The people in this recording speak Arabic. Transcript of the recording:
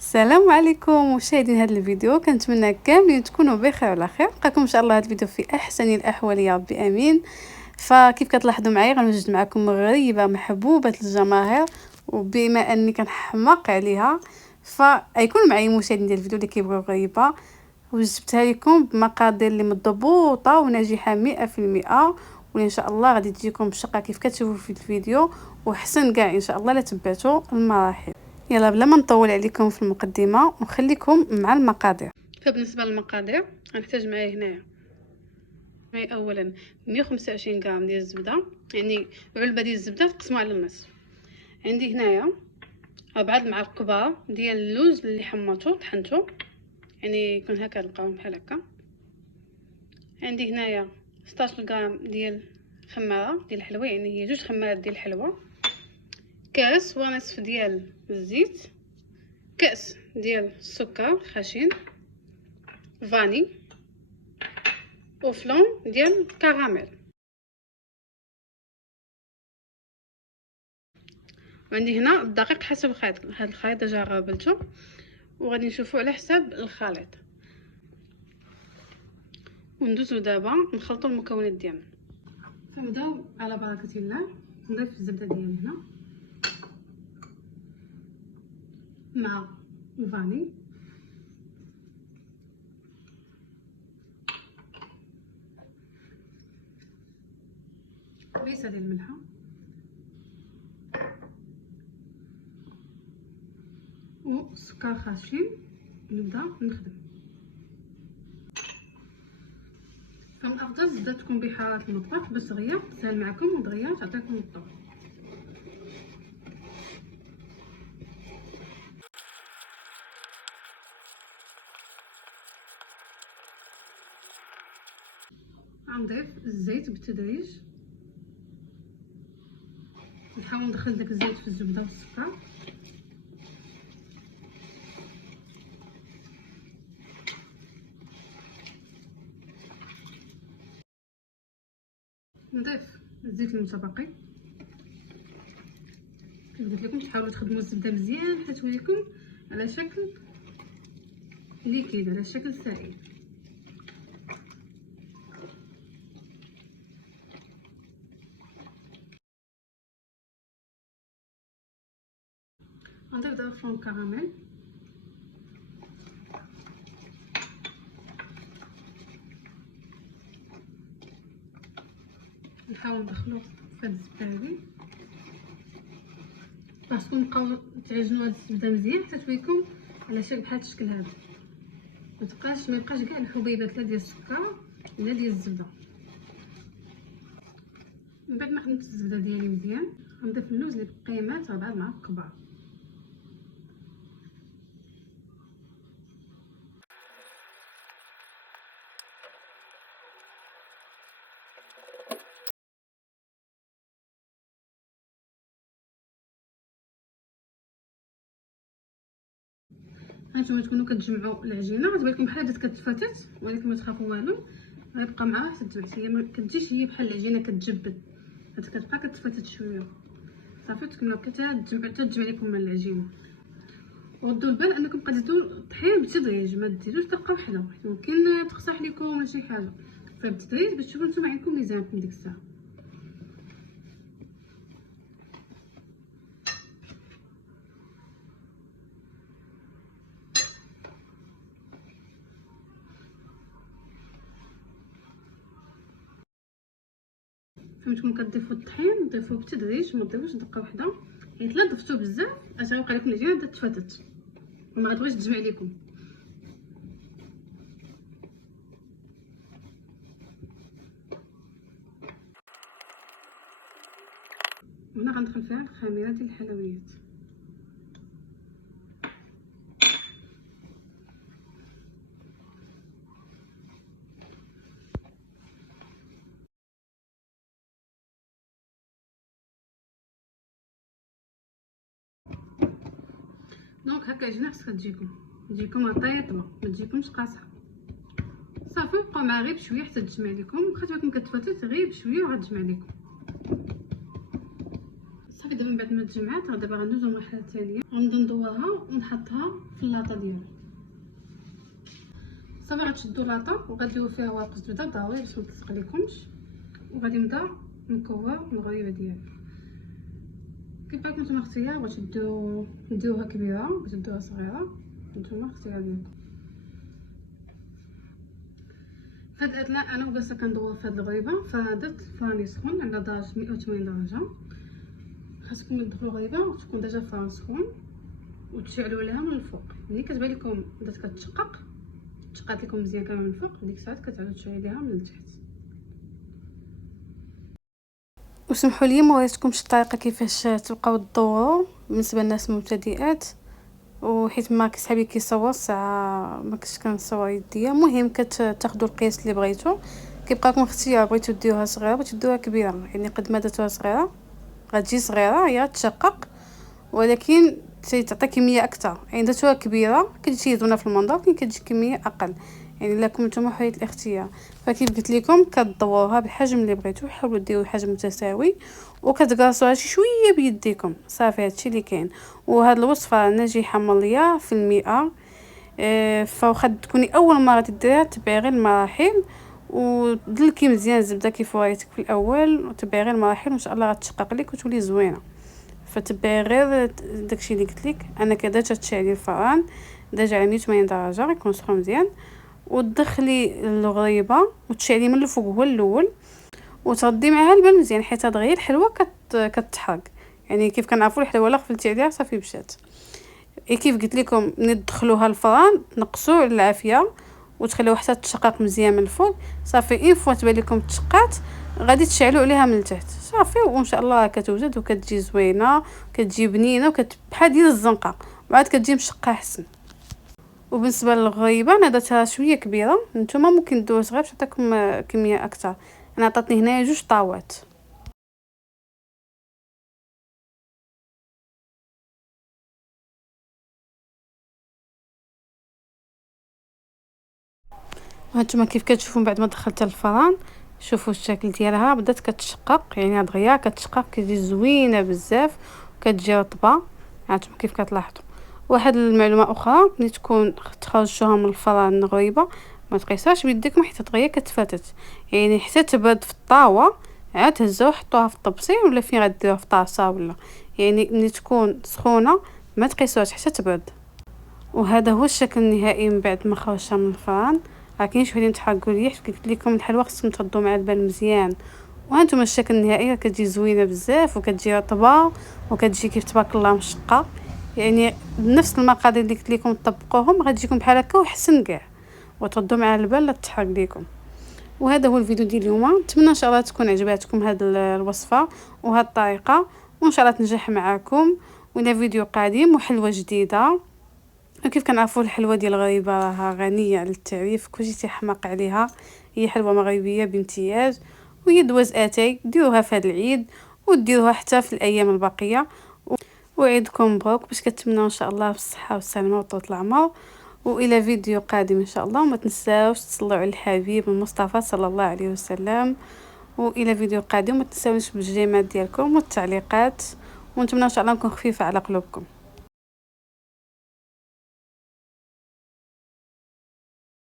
السلام عليكم مشاهدين هذا الفيديو، كنتمنى كاملين تكونوا بخير وعلى خير. بقاكم ان شاء الله هذا الفيديو في احسن الاحوال يا ربي امين. فكيف كتلاحظوا معايا غنوجد معكم غريبه محبوبه الجماهير، وبما اني كنحماق عليها فيكون معي مشاهدين ديال الفيديو اللي كيبغيو غريبه. وجبتها لكم بمقادير اللي مضبوطه وناجحه 100%، واللي ان شاء الله غادي تجيكم بالشقه كيف كتشوفوا في الفيديو، وحسن كاع ان شاء الله لا تبعتوا المراحل. يلا بلا ما نطول عليكم في المقدمه ونخليكم مع المقادير. فبالنسبه للمقادير غنحتاج معايا هنايا اولا 125 غرام ديال الزبده، يعني علبه ديال الزبده تقسموها على النص. عندي هنايا 4 المعالق كبار ديال اللوز اللي حمرته طحنته، يعني يكون هكا لقاهم بحال هكا. عندي هنايا 16 غرام ديال خماره ديال الحلوى، يعني هي 2 خمارات ديال الحلوى، كاس ونصف ديال الزيت، كاس ديال السكر خشن، فاني، وفلون ديال الكراميل. وعندي هنا الدقيق حسب الخليط، هذا الخليط ديجا غربلته وغادي نشوفوا على حساب الخليط. وندوزو دابا نخلطوا المكونات ديالنا. فنبداو على بركه الله. نضيف الزبده ديالي هنا مع الفاني، بيسه ديال الملحه، وسكر خشن. نبدا نخدم. فمن الافضل الزبده تكون بحراره المطبخ باش دغيا تسهل معكم ودغيا تعطيكم الطعم. غنضيف الزيت بالتدريج، نحاول ندخل داك الزيت في الزبده والسكر. نضيف الزيت المتبقي. كيف قلت لكم تحاولوا تخدموا الزبده مزيان حتى توليكم على شكل ليكيد، على شكل سائل. غنضيف دابا فلون كراميل، نحاول ندخلو في هاد الزبده هادي خاصكم نبقاو تعجنوا هاد الزبده مزيان حتى توليكم على شكل بحال الشكل هذا، ما يبقاش كاع الحبيبات لا ديال السكر لا ديال الزبده. من بعد ما خدمت الزبده ديالي مزيان غنضيف اللوز اللي بقيمات 4 معالق كبار. هانتوما تكونوا كتجمعوا العجينه غتبان لكم بحال بدات كتفتت، ولكن ما تخافوا والو، غيبقى معاها حتى تجبد. هي ما كتجيش هي بحال العجينه كتجبد، كتبقى كتفتت شويه. صافي تكملوا تجمع لكم من العجينه. وردوا البال انكم قدرتوا الطحين بالتدريج، ما ديروش دقه واحده، ممكن تقصح لكم ولا شي حاجه. فبالتدريج باش تشوفوا نتوما عندكم ميزانكم ديك الساعه. فهمتكم كتضيفوا الطحين ضيفوه بالتدريج، ما تضيفوش دقه واحده، حيت لا ضفتوه بزاف اش غيوقع لكم العجينه بدات تفتت وما غتبغيش تجمع لكم. وهنا غندخل فيها الخميره ديال الحلويات. دونك هكا العجينه خصها تجيكم رطيبه، ما تجيكمش قاصحه. صافي بقاو معها غير بشويه حتى تجمع لكم، واخا تكون كتفتت غير بشويه وغتجمع لكم. صافي دابا من بعد ما تجمعات دابا غندوزو للمرحله الثانيه، غندوها ونحطها في اللاطه ديالي. صافي غتشدو لاطه وغديروا فيها ورق الزبده ضروري باش متلصق ليكمش، وغادي نبدا نكور الغريبه ديالي. كيف بغيتو نتوما اختيار، باش ديروها كبيره باش ديروها صغيره نتوما اختيار ديالكم. فهاد الاثناء انا وجالسه كندور في هاد الغريبه، فدرت فران يسخن على درجه 180 درجه. خاصكم تدخلوا الغريبه وتكون ديجا فران سخون وتشعلوا لها من الفوق. ملي كتبان لكم بدات كتشقق تشقات لكم مزيان كامل من الفوق، ديك الساعه كتعاودوا تشعلوا ليها من التحت. وسمحوا لي ما وريتكمش الطريقه كيفاش تبقاو تدوروا بالنسبه للناس المبتدئات، وحيت ما كيسحابي كيصور ساعه ما كنتش كنصور يديا. المهم كتاخذوا القياس اللي بغيتو، كيبقى لكم اختيار، بغيتو ديروها صغيره بغيتو ديروها كبيره. يعني قد ما درتوها صغيره غتجي صغيره هي تشقق، ولكن تعطي كميه اكثر. يعني درتوها كبيره كتجي زوينه في المنظر، ولكن كتجي كميه اقل. يعني لكم نتوما حريه الاختيار. فكيف قلت لكم كدوروها بالحجم اللي بغيتو، حاولوا ديروا حجم متساوي وكتقاصوها شي شويه بيديكم. صافي هادشي اللي كاين. وهاد الوصفه ناجحه مليا في المئة. فواخا تكوني اول مره تديريها تبعي غير المراحل ودلكي مزيان الزبده كيف وريتك في الاول، وتبعي غير المراحل وان شاء الله غتشقق لك وتولي زوينه. فتبعي غير داكشي اللي قلت لك. انا كدا تشعلي الفران ديجا على 180 درجه يكون سخون مزيان، وتدخلي الغريبه وتشعلي من الفوق هو الاول، وتردي معها الماء مزيان حيت هاد غير الحلوه كتحرق. يعني كيف كنعرفوا الحلوه الا غفلتي عليها صافي مشات. كيف قلت لكم ملي تدخلوها الفران تنقصوا العافيه وتخليوها حتى تشقق مزيان من الفوق. صافي اين فوا تبان لكم تشقات غادي تشعلوا عليها من التحت صافي، وان شاء الله كتوجد وكتجي زوينه، كتجي بنينه بحال ديال الزنقه، وعاد كتجي مشقه احسن. وبالنسبه للغريبه انا درتها شويه كبيره، نتوما ممكن ديروها صغيره باش تعطيكم كميه اكثر. انا عطاتني هنايا 2 طاوات. هانتوما كيف كتشوفوا من بعد ما دخلتها الفران، شوفوا الشكل ديالها بدات كتشقق. يعني دغيا كتشقق كتجي زوينه بزاف وكتجي رطبه. هانتوما كيف كتلاحظوا. واحد المعلومه اخرى، ملي تكون تخرجوها من الفران غريبه ما تقيسوهاش بيديكم حتى دغيا كتفتت. يعني حتى تبرد في الطاوه عاد تهزوها حطوها في الطبسيل ولا فين غديروها في طاسه ولا. يعني ملي تكون سخونه ما تقيسوهاش حتى تبرد. وهذا هو الشكل النهائي من بعد ما خرجتها من الفران. كاين شي وحدين تحرقوا لي حيت قلت لكم الحلوى خصكم تردوا مع البال مزيان. وهانتوما الشكل النهائي كتجي زوينه بزاف وكتجي رطبه وكتجي كيف تبارك الله مشقه. يعني بنفس المقادير اللي قلت لكم تطبقوهم غتجيكم بحال هكا وحسن كاع، وتردوا مع البال لا تحرق لكم. وهذا هو الفيديو ديال اليوم. نتمنى ان شاء الله تكون عجباتكم هذه الوصفه وهذه الطريقه، وان شاء الله تنجح معكم. والى فيديو قادم وحلوه جديده. وكيف كنعرفوا الحلوه ديال الغريبه راها غنيه على التعريف، كلشي تيحماق عليها. هي حلوه مغربيه بامتياز، وهي دوز اتاي ديروها في هذا العيد وديروها حتى في الايام الباقيه. وعيدكم مبروك باش كنتمنوا ان شاء الله بالصحه والسلامه وطول العمر. والى فيديو قادم ان شاء الله. وما تنساوش تصلوا على الحبيب المصطفى صلى الله عليه وسلم. والى فيديو قادم. وما تنساوش بالجيمات ديالكم والتعليقات، ونتمنى ان شاء الله نكون خفيفه على قلوبكم.